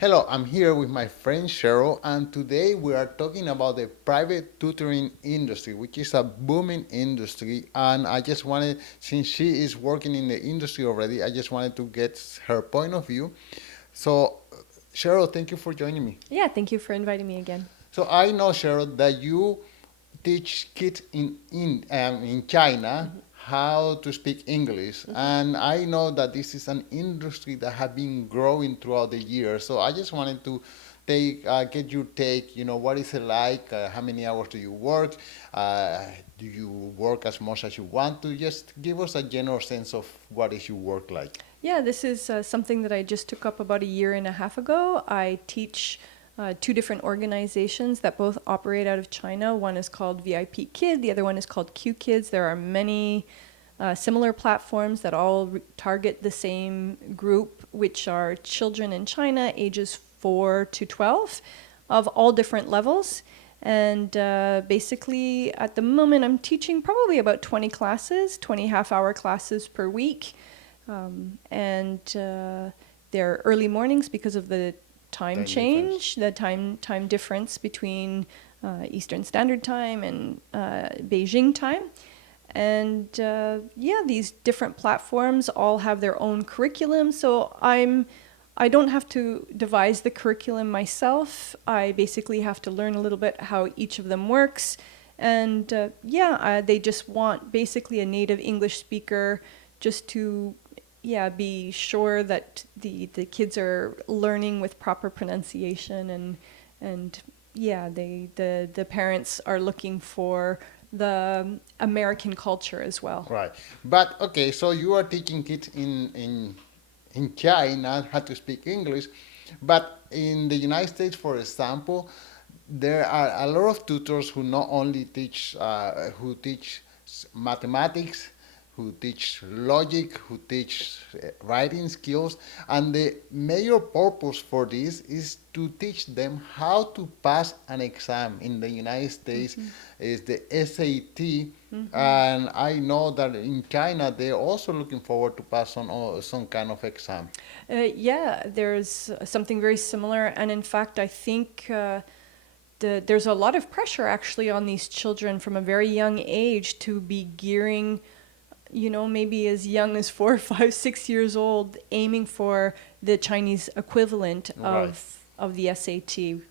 Hello, I'm here with my friend Cheryl, and today we are talking about the private tutoring industry, which is a booming industry. And I just wanted, since she is working in the industry already, I just wanted to get her point of view. So, Cheryl, thank you for joining me. Yeah, thank you for inviting me again. So, I know, Cheryl, that you teach kids in China Mhm. how to speak English, Mhm. and I know that this is an industry that have been growing throughout the years. So I just wanted to get your take. What is it like? How many hours do you work? Uh, do you work as much as you want to? Just give us a general sense of what is your work like. Yeah, this is something that I just took up about a year and a half ago. I teach two different organizations that both operate out of China. One is called VIP Kid, the other one is called Q Kids. There are many similar platforms that all target the same group, which are children in China ages 4 to 12 of all different levels. And basically, at the moment, I'm teaching probably about 20 classes, 20 half-hour classes per week. And they're early mornings because of the time Time difference. change, the time difference between Eastern Standard Time and Beijing time. And yeah, these different platforms all have their own curriculum. So I don't have to devise the curriculum myself. I basically have to learn a little bit how each of them works. And yeah, they just want basically a native English speaker just to yeah be sure that the kids are learning with proper pronunciation and yeah the parents are looking for the American culture as well. Right. But okay, so you are teaching kids in China how to speak English, but in the United States, for example, there are a lot of tutors who not only who teach mathematics, who teach logic, who teach writing skills, and the major purpose for this is to teach them how to pass an exam. In the United States, Hmm. is the SAT, Hmm. and I know that in China they're also looking forward to pass on some kind of exam. Yeah, there's something very similar, and in fact, I think there's a lot of pressure actually on these children from a very young age to be gearing, maybe as young as 4, 5, 6 years old, aiming for the Chinese equivalent Right. of the SAT.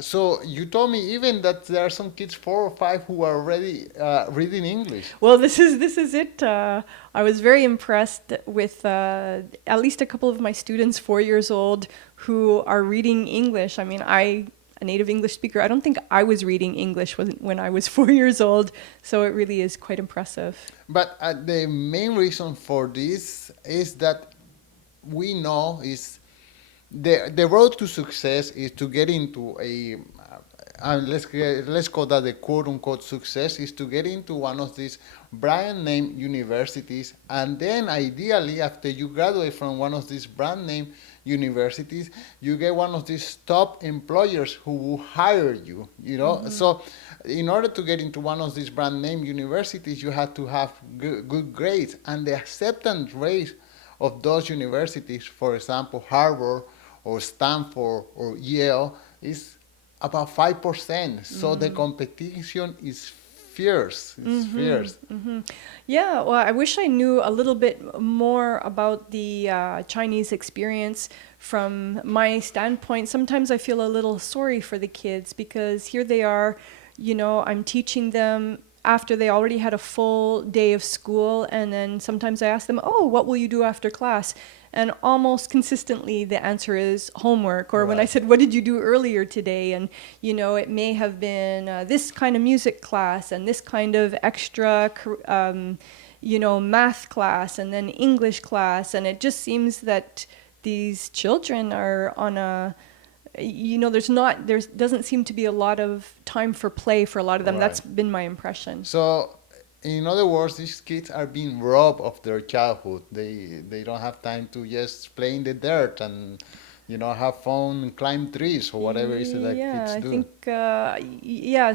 So you told me even that there are some kids 4 or 5 who are already reading English. Well, this is it. I was very impressed with at least a couple of my students, 4 years old, who are reading English. I mean, a native English speaker. I don't think I was reading English when I was 4 years old. So it really is quite impressive. But the main reason for this is that we know is the road to success is to get into let's call that the quote unquote success is to get into one of these brand name universities, and then ideally after you graduate from one of these brand name universities, you get one of these top employers who will hire you. Hmm. So in order to get into one of these brand name universities, you have to have good grades, and the acceptance rate of those universities, for example, Harvard or Stanford or Yale, is about 5%. So the Mm. competition is fierce. It's Mm-hmm. fierce. Mm-hmm. Yeah, well, I wish I knew a little bit more about the Chinese experience from my standpoint. Sometimes I feel a little sorry for the kids because here they are, I'm teaching them after they already had a full day of school, and then sometimes I ask them, "Oh, what will you do after class?" And almost consistently the answer is homework. Or when I Right. said, "What did you do earlier today?" And it may have been this kind of music class and this kind of extra math class and then English class. And it just seems that these children are on a there doesn't seem to be a lot of time for play for a lot of them. That's Right. been my impression. So, in other words, these kids are being robbed of their childhood. They don't have time to just play in the dirt and have fun and climb trees or whatever it is that Yeah, kids I do. think, yeah,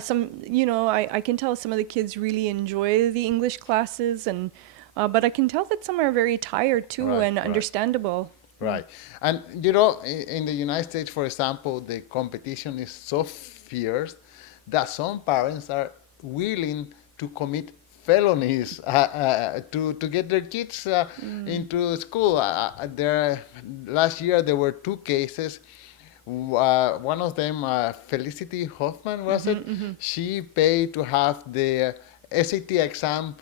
I can tell some of the kids really enjoy the English classes, but I can tell that some are very tired too, Right, and right. understandable. Right. And you know, in the United States, for example, the competition is so fierce that some parents are willing to commit felonies to get their kids Mm. into school. Last year there were two cases. One of them, Felicity Hoffman, was Mm-hmm, it? mm-hmm. She paid to have the SAT exam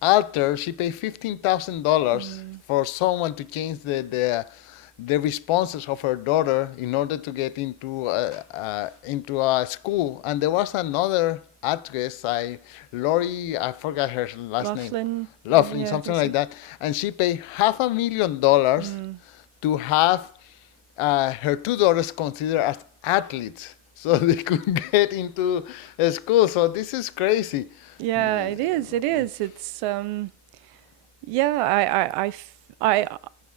altered. She paid $15,000 Mm. for someone to change the responses of her daughter in order to get into a school. And there was another actress, Lori, I forgot her last name, Laughlin. Laughlin, Yeah, I something think so. like that, and she paid $500,000 Mm. to have her two daughters considered as athletes so they could get into a school. So this is crazy. Yeah, it is. It is. It's yeah.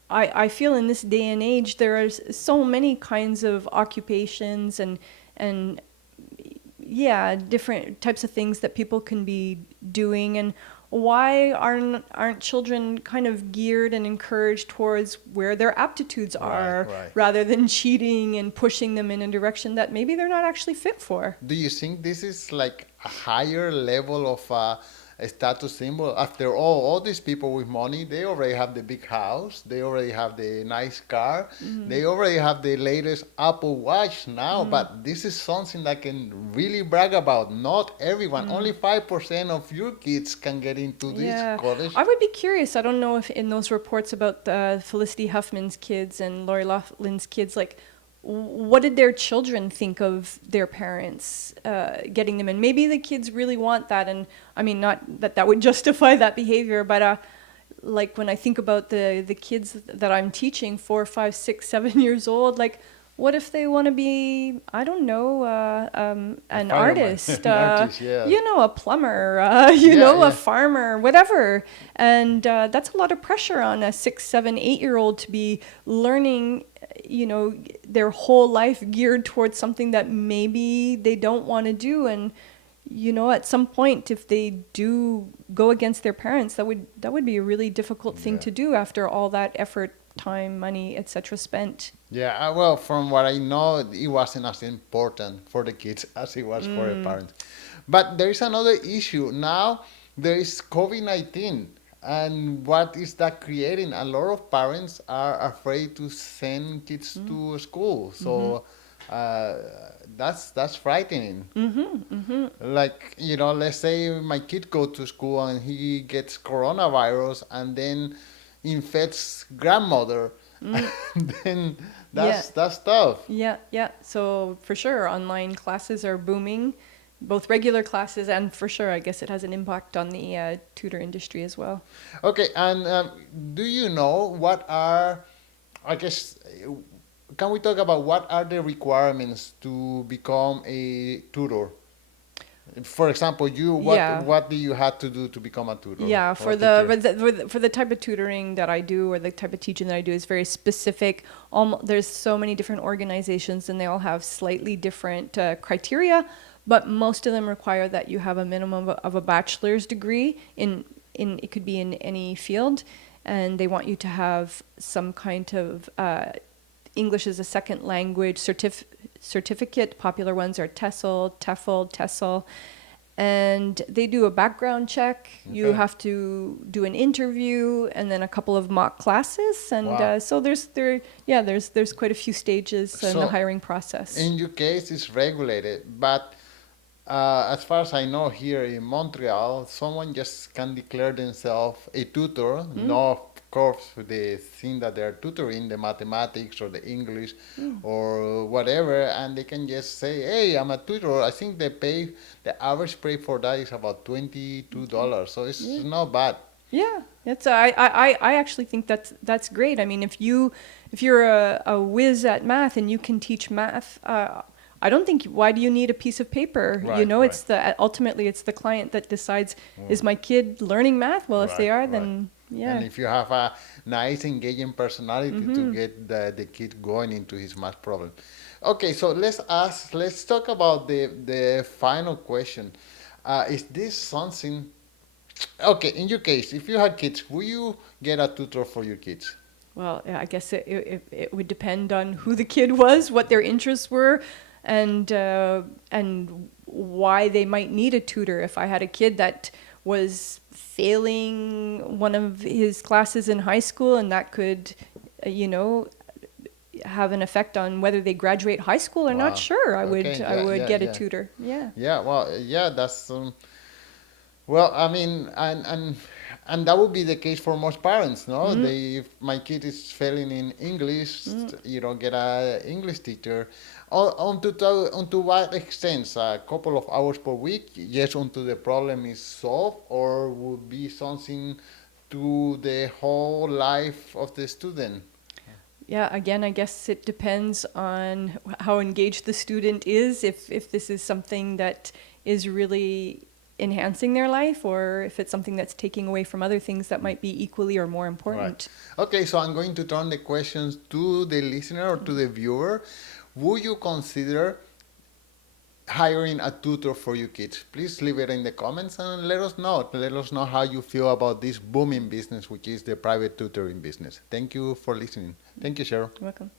I feel in this day and age there are so many kinds of occupations and yeah, different types of things that people can be doing. And why aren't children kind of geared and encouraged towards where their aptitudes Right, are right. rather than cheating and pushing them in a direction that maybe they're not actually fit for? Do you think this is like a higher level of a status symbol? After all these people with money, they already have the big house, they already have the nice car, Mm, they already have the latest Apple Watch now, mm, but this is something that can really brag about. Not everyone, mm. only 5% of your kids can get into this Yeah, college. I would be curious. I don't know if in those reports about Felicity Huffman's kids and Lori Loughlin's kids, like, what did their children think of their parents getting them in? Maybe the kids really want that, and I mean, not that that would justify that behavior, but like when I think about the kids that I'm teaching, 4, 5, 6, 7 years old, like, what if they want to be, I don't know, A an fireman, artist, an artist, yeah. a plumber, Yeah, a yeah. farmer, whatever. And that's a lot of pressure on a 6, 7, 8 year old to be learning, their whole life geared towards something that maybe they don't want to do. And, at some point, if they do go against their parents, that would be a really difficult thing Yeah. to do after all that effort, time, money, etc. spent. Yeah, well, from what I know, it wasn't as important for the kids as it was for the Mm, parents. But there is another issue. Now there is COVID-19. And what is that creating? A lot of parents are afraid to send kids mm, to school. mm-hmm, So uh, that's frightening. mm-hmm, mm-hmm. Like, let's say my kid go to school and he gets coronavirus and then infects grandmother. Mm. Then Yeah, that's tough. yeah, yeah. So for sure, online classes are booming, both regular classes and for sure, I guess it has an impact on the tutor industry as well. Okay, and do you know what are, I guess, can we talk about what are the requirements to become a tutor? For example, Yeah. what do you have to do to become a tutor Yeah, or a for the teacher? for the type of tutoring that I do or the type of teaching that I do is very specific. There's so many different organizations and they all have slightly different criteria, but most of them require that you have a minimum of a bachelor's degree in it could be in any field, and they want you to have some kind of English as a second language certificate. Popular ones are TESOL, TEFL, TESOL. And they do a background check. You Okay. have to do an interview and then a couple of mock classes. And Wow. so there's quite a few stages in the So hiring process. in your case, it's regulated, but as far as I know, here in Montreal, someone just can declare themselves a tutor. Mm, No, of course, the thing that they're tutoring, the mathematics or the English mm, or whatever, and they can just say, "Hey, I'm a tutor." I think the average pay for that is about okay. $22, so it's Yeah. not bad. Yeah, I actually think that's great. I mean, if you're a whiz at math and you can teach math, I don't think why do you need a piece of paper? Right, right. It's ultimately it's the client that decides, Mm. is my kid learning math? Well, if they Right, are, right. then And yeah. if you have a nice, engaging personality to Mhm. get the kid going into his math problem. Okay, so let's talk about the final question. Is this something, okay, in your case, if you had kids, will you get a tutor for your kids? Well, yeah, I guess it would depend on who the kid was, what their interests were, and why they might need a tutor. If I had a kid that was failing one of his classes in high school, and that could, you know, have an effect on whether they graduate high school or not, Wow. sure, Okay. I Yeah. would Yeah. get a Yeah. tutor. Yeah. Yeah. Well. Yeah. That's. Well, I mean, and that would be the case for most parents, no? Mm, They, if my kid is failing in English, mm. you don't get a English teacher. Onto what extent? A couple of hours per week, yes, until the problem is solved, or would be something to the whole life of the student. Yeah, again, I guess it depends on how engaged the student is, if this is something that is really enhancing their life, or if it's something that's taking away from other things that might be equally or more Right. important. Okay, so I'm going to turn the questions to the listener or to the viewer. Would you consider hiring a tutor for your kids? Please leave it in the comments and let us know. Let us know how you feel about this booming business, which is the private tutoring business. Thank you for listening. Thank you, Cheryl. You're welcome.